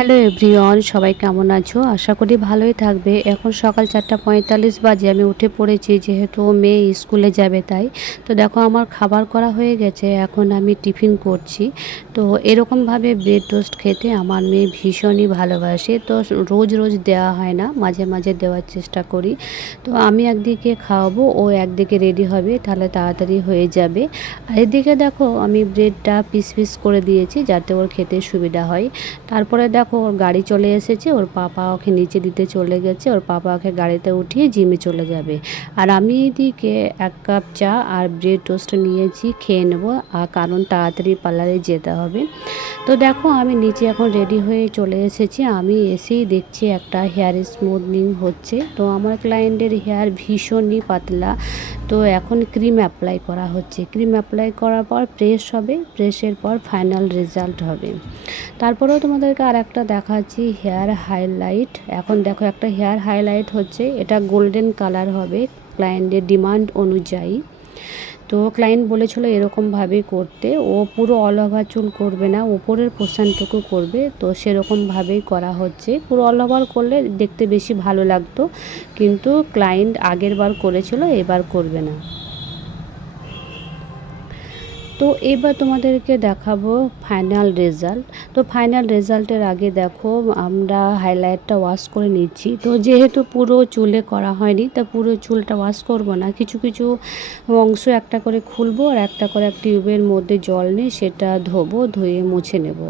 Hello everyone, সবাই কেমন আছো? আশা করি ভালোই থাকবে। এখন সকাল 4:45 বাজে, আমি উঠে পড়েছি যেহেতু মেয়ে স্কুলে যাবে তাই। তো দেখো আমার খাবার করা হয়ে গেছে, এখন আমি টিফিন করছি। তো এরকমভাবে ব্রেড টোস্ট খেতে আমার মেয়ে ভীষণই ভালোবাসে। তো রোজ রোজ দেওয়া হয় না, মাঝে মাঝে দেওয়ার চেষ্টা করি। তো আমি একদিকে খাওয়াবো, ও একদিকে রেডি হবে, তাহলে তাড়াতাড়ি হয়ে যাবে। আর এদিকে দেখো আমি ব্রেডটা পিস পিস করে দিয়েছি যাতে ওর খেতে সুবিধা হয়। তারপরে দেখো ওর গাড়ি চলে এসেছে, ওর পাপা ওকে নিচে দিতে চলে গেছে, ওর পাপা ওকে গাড়িতে উঠিয়ে জিমে চলে যাবে। আর আমি এদিকে 1 কাপ চা আর ব্রেড টোস্ট নিয়েছি, খেয়ে নেবো, আর কারণ তাড়াতাড়ি পার্লারে যেতে হবে। তো দেখো আমি নিচে এখন রেডি হয়ে চলে এসেছি। আমি এসেই দেখছি একটা হেয়ার স্মুথনিং হচ্ছে। তো আমার ক্লায়েন্টের হেয়ার ভীষণই পাতলা, তো এখন ক্রিম অ্যাপ্লাই করা হচ্ছে। ক্রিম অ্যাপ্লাই করার পর প্রেস হবে, প্রেসের পর ফাইনাল রেজাল্ট হবে। তারপরেও তোমাদেরকে আর একটা দেখাচ্ছি হেয়ার হাইলাইট। এখন দেখো একটা হেয়ার হাইলাইট হচ্ছে, এটা গোল্ডেন কালার হবে ক্লায়েন্টের ডিমান্ড অনুযায়ী। তো ক্লায়েন্ট বলেছিল এরকমভাবেই করতে, ও পুরো অল ওভার চুল করবে না, ওপরের পোর্শনটুকু করবে। তো সেরকমভাবেই করা হচ্ছে। পুরো অল ওভার করলে দেখতে বেশি ভালো লাগতো, কিন্তু ক্লায়েন্ট আগের বার করেছিল, এবার করবে না। তো এবার তোমাদেরকে দেখাবো ফাইনাল রেজাল্ট। তো ফাইনাল রেজাল্টের আগে দেখো আমরা হাইলাইটটা ওয়াশ করে নিচ্ছি। তো যেহেতু পুরো চুলে করা হয়নি, তা পুরো চুলটা ওয়াশ করব না, কিছু কিছু অংশ একটা করে খুলবো আর একটা করে টিউবের মধ্যে জল নিয়ে সেটা ধোবো, ধুয়ে মুছে নেব।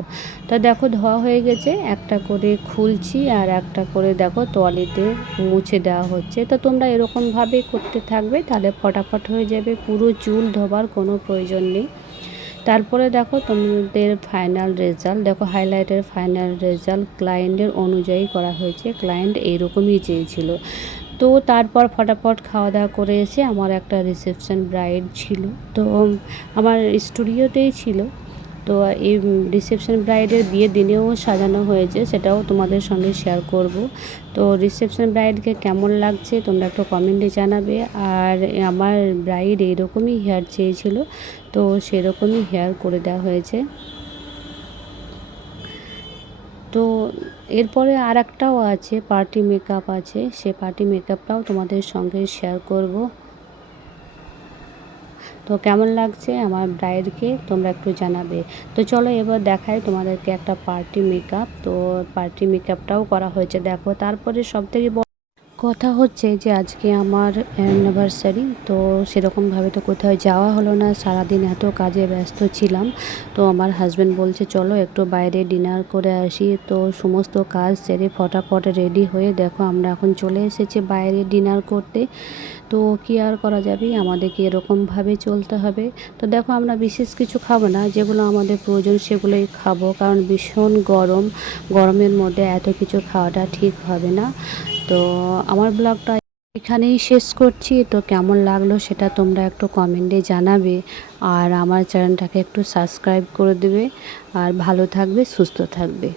তা দেখো ধোয়া হয়ে গেছে, একটা করে খুলছি আর একটা করে দেখো তোয়ালিতে মুছে দেওয়া হচ্ছে। তো তোমরা এরকমভাবে করতে থাকবে, তাহলে ফটাফট হয়ে যাবে, পুরো চুল ধোবার কোনো প্রয়োজন নেই। তারপরে দেখো তোমাদের ফাইনাল রেজাল্ট, দেখো হাইলাইটের ফাইনাল রেজাল্ট ক্লায়েন্টের অনুযায়ী করা হয়েছে, ক্লায়েন্ট এইরকমই চেয়েছিল। তো তারপর ফটাফট খাওয়া দাওয়া করে এসে আমার একটা রিসেপশন ব্রাইড ছিল, তো আমার স্টুডিওতেই ছিল। তো এই রিসেপশন ব্রাইডের বিয়ের দিনেও সাজানো হয়েছে, সেটাও তোমাদের সঙ্গে শেয়ার করব। তো রিসেপশন ব্রাইডকে কেমন লাগছে তোমরা একটু কমেন্টে জানাবে। আর আমার ব্রাইড এইরকমই হেয়ার চেয়েছিল, তো সেরকমই হেয়ার করে দেওয়া হয়েছে। তো এরপরে আর একটাও আছে, পার্টি মেকআপ আছে, সে পার্টি মেকআপটাও তোমাদের সঙ্গে শেয়ার করব। তো কেমন লাগছে আমার ব্রাইডকে তোমরা একটু জানাবে। তো চলো এবার দেখাই তোমাদেরকে একটা পার্টি মেকআপ। তো পার্টি মেকআপটাও করা হয়েছে দেখো। তারপরে সবথেকে কথা হচ্ছে যে আজকে আমার অ্যানিভার্সারি, তো সেরকমভাবে তো কোথাও যাওয়া হলো না, সারাদিন এত কাজে ব্যস্ত ছিলাম। তো আমার হাজব্যান্ড বলছে চলো একটু বাইরে ডিনার করে আসি। তো সমস্ত কাজ সেরে ফটাফট রেডি হয়ে দেখো আমরা এখন চলে এসেছি বাইরে ডিনার করতে। তো কী আর করা যাবে, আমাদেরকে এরকমভাবে চলতে হবে। তো দেখো আমরা বিশেষ কিছু খাবো না, যেগুলো আমাদের প্রয়োজন সেগুলোই খাবো, কারণ ভীষণ গরম, গরমের মধ্যে এত কিছু খাওয়াটা ঠিক হবে না। তো আমার ব্লগটা এখানেই শেষ করছি। তো কেমন লাগলো সেটা তোমরা একটু কমেন্টে জানাবে, আর আমার চ্যানেলটাকে একটু সাবস্ক্রাইব করে দেবে। আর ভালো থাকবে, সুস্থ থাকবে।